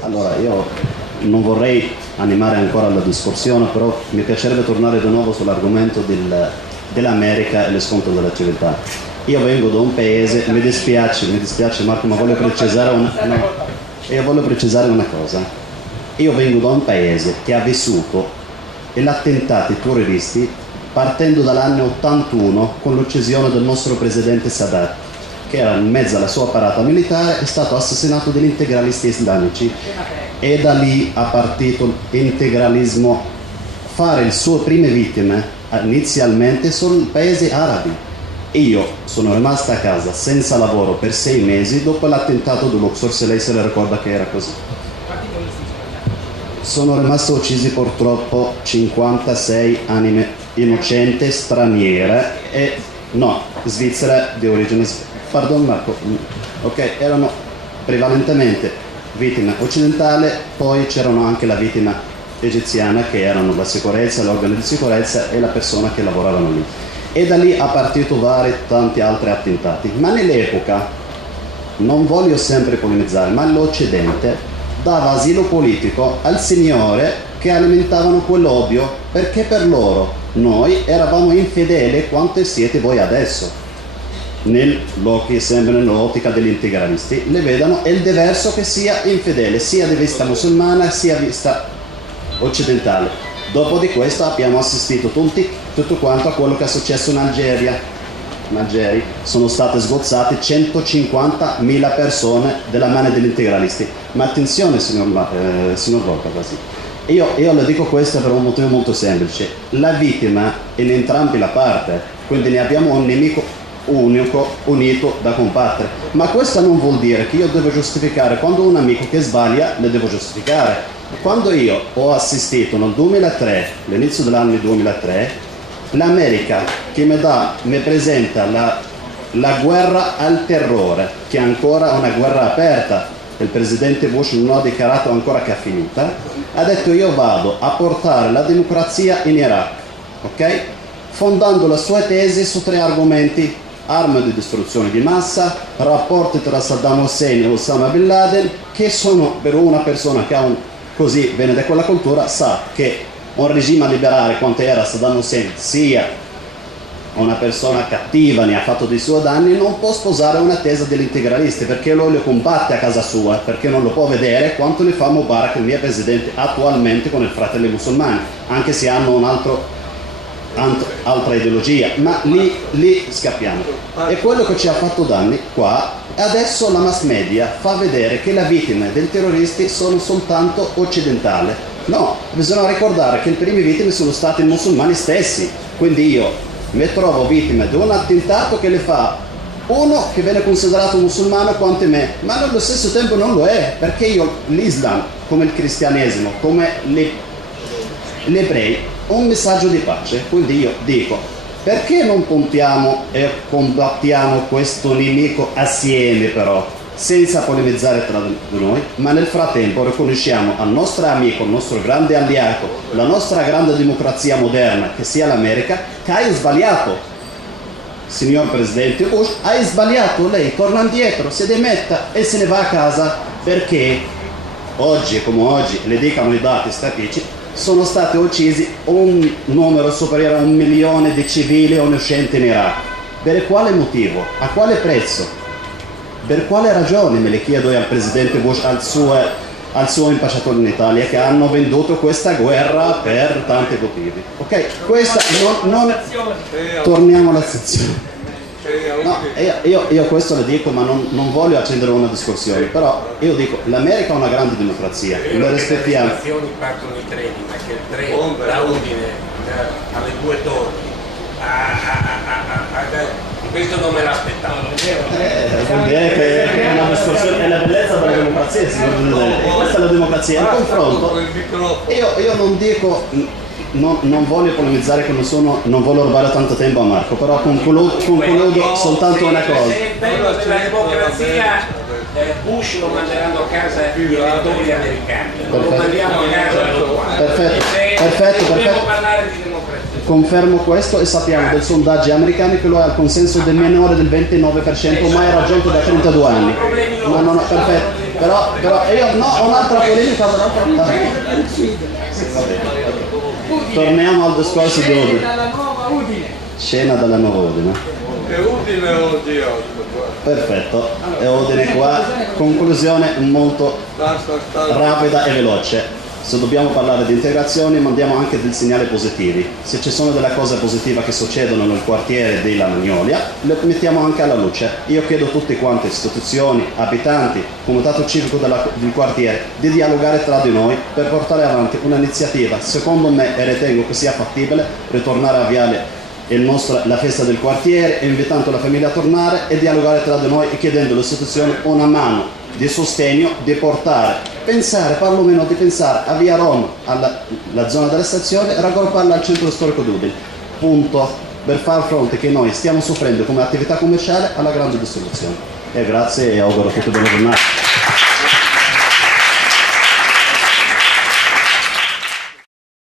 Allora, io non vorrei animare ancora la discussione, però mi piacerebbe tornare di nuovo sull'argomento dell'America e lo scontro della civiltà. Io vengo da un paese, mi dispiace Marco, ma voglio precisare una cosa. Io vengo da un paese che ha vissuto gli attentati terroristi partendo dall'anno 81 con l'uccisione del nostro presidente Sadat, che era in mezzo alla sua parata militare, è stato assassinato dagli integralisti islamici, e da lì ha partito l'integralismo. Fare le sue prime vittime inizialmente sono i paesi arabi. Io sono rimasta a casa senza lavoro per 6 mesi dopo l'attentato di Luxor, se lei se la ricorda che era così. Sono rimaste uccisi purtroppo 56 anime innocenti straniere svizzere di origine. Pardon Marco, ok, erano prevalentemente vittime occidentali, poi c'erano anche la vittima egiziana, che erano la sicurezza, l'organo di sicurezza e la persona che lavoravano lì. E da lì ha partito tanti altri attentati. Ma nell'epoca, non voglio sempre polemizzare, ma l'Occidente dava asilo politico al Signore che alimentavano quell'odio, perché per loro noi eravamo infedeli quanto siete voi adesso. Sempre nell'ottica degli integralisti, le vedano il diverso che sia infedele, sia di vista musulmana sia di vista occidentale. Dopo di questo abbiamo assistito tutto quanto a quello che è successo in Algeria. In Algeria sono state sgozzate 150.000 persone dalla mano degli integralisti. Ma attenzione, signor Volta, io le dico questo per un motivo molto semplice. La vittima è in entrambi la parte, quindi ne abbiamo un nemico unico, unito da combattere. Ma questo non vuol dire che io devo giustificare quando un amico che sbaglia, le devo giustificare. Quando io ho assistito nel 2003, all'inizio dell'anno 2003, l'America che mi presenta la guerra al terrore, che è ancora una guerra aperta, il presidente Bush non ha dichiarato ancora che è finita, ha detto io vado a portare la democrazia in Iraq, ok? Fondando la sua tesi su 3 argomenti: armi di distruzione di massa, rapporti tra Saddam Hussein e Osama Bin Laden, che sono, per una persona che così viene da quella cultura, sa che un regime liberale quanto era Saddam Hussein, sia una persona cattiva, ne ha fatto dei suoi danni, non può sposare una tesi degli integralisti, perché lui le combatte a casa sua, perché non lo può vedere quanto le fa Mubarak, il mio presidente attualmente, con i fratelli musulmani, anche se hanno altra ideologia, ma lì scappiamo. E quello che ci ha fatto danni qua, adesso la mass media fa vedere che le vittime dei terroristi sono soltanto occidentali. No, bisogna ricordare che le prime vittime sono stati i musulmani stessi. Quindi io mi trovo vittime di un attentato che le fa uno che viene considerato musulmano quanto me, ma allo stesso tempo non lo è, perché l'Islam, come il cristianesimo, come gli ebrei, un messaggio di pace. Quindi io dico, perché non puntiamo e combattiamo questo nemico assieme, però senza polemizzare tra di noi, ma nel frattempo riconosciamo al nostro amico, al nostro grande alleato, la nostra grande democrazia moderna, che sia l'America, che hai sbagliato. Signor Presidente Bush, hai sbagliato, lei torna indietro, si dimetta e se ne va a casa, perché oggi, come oggi, le dicono i dati statistici, sono stati uccisi un numero superiore a 1 milione di civili innocenti in Iraq. Per quale motivo? A quale prezzo? Per quale ragione, me le chiedo al Presidente Bush, al suo ambasciatore in Italia, che hanno venduto questa guerra per tanti motivi. Ok, questa non torniamo alla sezione. No, io questo le dico, ma non voglio accendere una discussione, però io dico, l'America è una grande democrazia, lo rispettiamo. Le nazioni partono i treni, ma che il treno da Udine alle 2 torri questo non me l'aspettavo. Vuol dire che è una discussione, è la bellezza della democrazia, signor Presidente. Questa è la democrazia, il confronto. Io non dico, non voglio polemizzare con nessuno, non voglio rubare tanto tempo a Marco, però concludo soltanto una cosa. Se è bello della democrazia, Bush lo manderanno a casa gli elettori americani, non lo mandiamo a casa loro qua. Perfetto. Dobbiamo parlare di democrazia. Confermo questo, e sappiamo dai sondaggi americani che lui ha il consenso del minore del 29%, ormai raggiunto da 32 anni. Ma non, perfetto. Però io no, ho un'altra polemica dall'altra parte. Torniamo al discorso di Udine. Scena dalla nuova Udine. È Udine oggi. Perfetto, è Udine qua. Conclusione molto rapida e veloce. Se dobbiamo parlare di integrazione mandiamo anche dei segnali positivi. Se ci sono delle cose positive che succedono nel quartiere della Magnolia, le mettiamo anche alla luce. Io chiedo a tutti quanti, istituzioni, abitanti, comitato civico del quartiere, di dialogare tra di noi per portare avanti un'iniziativa, secondo me, e ritengo che sia fattibile, ritornare a avviare la festa del quartiere, invitando la famiglia a tornare e dialogare tra di noi e chiedendo alle istituzioni una mano di sostegno, di perlomeno di pensare a via Rom, alla zona della stazione, e raggrupparla al centro storico di Udine. Punto. Per far fronte che noi stiamo soffrendo come attività commerciale alla grande distribuzione. E grazie e auguro a tutti buona giornata.